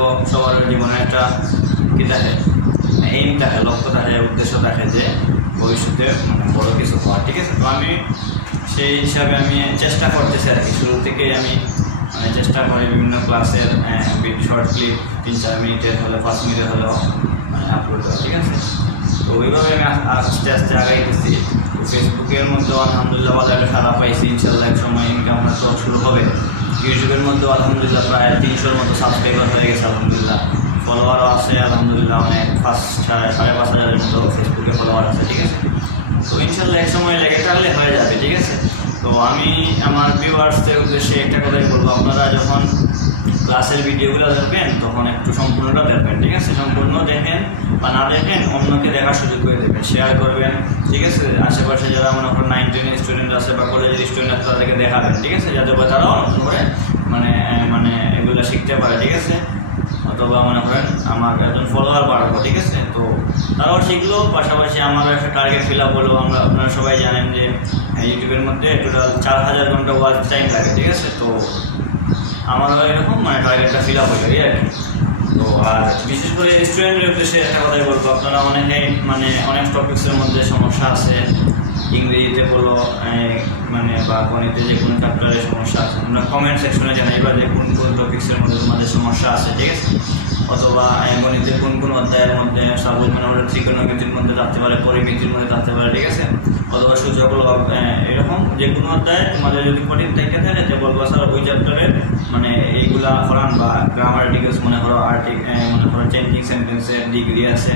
সবার জীবনে একটা কি থাকে? এইম থাকে, লক্ষ্য থাকে, উদ্দেশ্য থাকে যে ভবিষ্যতে মানে বড় কিছু হওয়া ঠিক আছে, তো আমি সেই হিসাবে আমি চেষ্টা করতেছি আর কি। শুরু থেকেই আমি মানে চেষ্টা করি বিভিন্ন ক্লাসের শর্ট ক্লিপ তিন চার মিনিটের হলে পাঁচ মিনিটের হলেও মানে আপলোড দেওয়া ঠিক আছে? তো ওইভাবে আমি আস- আস্তে আস্তে আগাইতেছি ফেসবুকের মধ্যেও আলহামদুলিল্লাহ বাজারে সারা পাইছি ইনশাল্লাহ এক সময় ইনকাম হয়তো শুরু হবে। ইউটিউবের মধ্যেও আলহামদুলিল্লাহ প্রায় তিনশোর মতো সাবস্ক্রাইবার হয়ে গেছে আলহামদুলিল্লাহ। ফলোয়ারও আছে আলহামদুলিল্লাহ অনেক, পাঁচ সাড়ে সাড়ে পাঁচ হাজারের মতো ফেসবুকে ফলোয়ার আছে, ঠিক আছে? তো ইনশাল্লাহ এক সময় লেগে থাকলে হয়ে যাবে, ঠিক আছে? তো আমি, আমার ভিউয়ার্সদের উদ্দেশ্যে একটা কথাই বলব, আপনারা যখন ক্লাসের ভিডিওগুলো দেখবেন, তখন একটু সম্পূর্ণটা দেখবেন, ঠিক আছে? সম্পূর্ণ দেখেন, বা না দেখেন, অন্যকে দেখার সুযোগ করে দেবেন শেয়ার করবেন, ঠিক আছে? আশেপাশে যারা মনে করেন নাইন টেনের স্টুডেন্ট আছে বা কলেজের স্টুডেন্ট আছে, তাদেরকে দেখাবেন, ঠিক আছে? যাতে করে তারাও নতুন করে মানে মানে এগুলো শিখতে পারে, ঠিক আছে? অথবা মনে করেন, আমার একজন ফলোয়ার বাড়াবো, ঠিক আছে? তো তারাও শিখলো, পাশাপাশি আমার একটা টার্গেট ফিল আপ হলো, আমরা, আপনারা সবাই জানেন যে ইউটিউবের মধ্যে টোটাল চার হাজার ঘণ্টা ওয়াচ টাইম লাগে, ঠিক আছে? তো আমারও এরকম মানে টার্গেটটা ফিল আপ হয়ে কি। তো আর বিশেষ করে স্টুডেন্টের উদ্দেশ্যে একটা কথাই বলব, আপনারা অনেকে মানে অনেক টপিক্সের মধ্যে সমস্যা আছে। ইংরেজিতে বলো মানে বা গণিতে যে কোনো চ্যাপ্টারে সমস্যা আছে, আমরা কমেন্ট সেকশনে জানাইবা যে কোন কোন টপিক্সের মধ্যে তোমাদের সমস্যা আছে, ঠিক আছে? অথবা গণিতে কোন কোন অধ্যায়ের মধ্যে সাবুক মানে ওরা ত্রিকোণমিতির মধ্যে থাকতে পারে, পরিমিতির মধ্যে থাকতে পারে, ঠিক আছে? অথবা সূচক এরকম যে কোনো অধ্যায় তোমাদের যদি কঠিন থেকে থাকে, যে বলব, স্যার, ওই চ্যাপ্টারের মানে এইগুলা করান বা গ্রামার ডিগ্রেস মনে করো আর্টিক মনে করো চেঞ্জিং সেন্টেন্সের ডিগ্রি আছে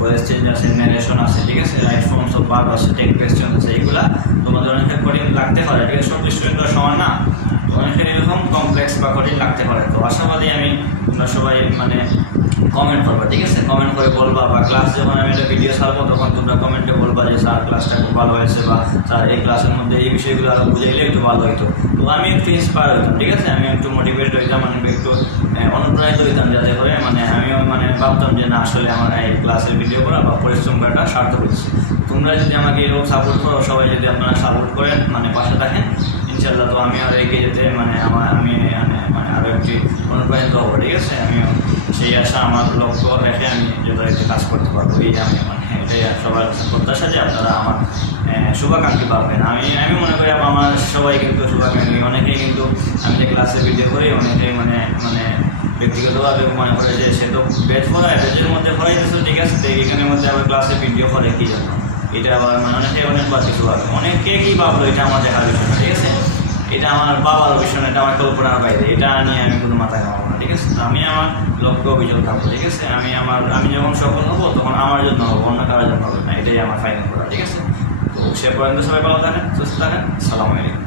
ভয়েস চেঞ্জ আছে ন্যারেশন আছে, ঠিক আছে? রাইট ফর্মস অফ ভার্ব আছে টেক কোয়েশ্চেন আছে, এইগুলা তোমাদের অনেক কঠিন লাগতে পারে, ঠিক আছে? সব স্টুডেন্টরা সমান না। অনেকের এরকম কমপ্লেক্স বা কঠিন লাগতে পারে। তো আশাবাদী আমি তোমরা সবাই মানে কমেন্ট করবা, ঠিক আছে? কমেন্ট করে বলবা, বা ক্লাস যখন আমি একটা ভিডিও ছাড়বো, তখন তোমরা কমেন্টে বলবা যে, স্যার ক্লাসটা খুব ভালো হয়েছে, বা, স্যার, এই ক্লাসের মধ্যে এই বিষয়গুলো আরও বুঝাইলে একটু ভালো হতো তো আমি একটু ইন্সপায়ার হইতাম, ঠিক আছে? আমি একটু মোটিভেট হইতাম, আমি একটু অনুপ্রাণিত হইতাম যাতে করে মানে আমিও মানে ভাবতাম যে, না, আসলে আমার এই ক্লাসের ভিডিও করা বা পরিশ্রম করাটা সার্থক হচ্ছে। তোমরা যদি আমাকে এরকম সাপোর্ট করো, সবাই যদি আপনারা সাপোর্ট করেন মানে পাশে থাকেন ইনশাল্লাহ তো আমি আর এগিয়ে যেতে মানে আমার আমি মানে মানে আরও একটি অনুপ্রাণিত হব, ঠিক আছে? আমিও সেই আশা আমার লক্ষ্য রেখে আমি যথারীতি কাজ করতে পারব। এই আমি মানে এটাই সবার প্রত্যাশা যে আপনারা আমার শুভাকাঙ্ক্ষী পাবেন। আমি আমি মনে করি আমার সবাই কিন্তু শুভাকাঙ্ক্ষী। অনেকেই কিন্তু আমি যে ক্লাসে ভিডিও করি, অনেকেই মানে মানে ব্যক্তিগতভাবে মনে করে যে সে তো বেজ পড়ায় বেজের মধ্যে পড়াইতেছে, ঠিক আছে? তো এইখানের মধ্যে আবার ক্লাসে ভিডিও করে, কি জন্য এটা আবার মানে অনেকে অনেক বার কিছু ভাবে অনেকে কি ভাবলো, এটা আমার দেখার বিষয় ঠিক আছে? এটা আমার বাবার না, এটা আমার কল্পনার বাইরে। এটা নিয়ে আমি কোনো মাথায় কামাবো না ঠিক আছে? আমি আমার লক্ষ্য অভিযোগ থাকব ঠিক আছে? আমি আমার আমি যখন সফল হব তখন আমার জন্য হব অন্য কারোর জন্য হবে না। এটাই আমার ফাইনাল করা ঠিক আছে? তো সে পর্যন্ত সবাই ভালো থাকেন সুস্থ থাকেন। সালাম আলাইকুম।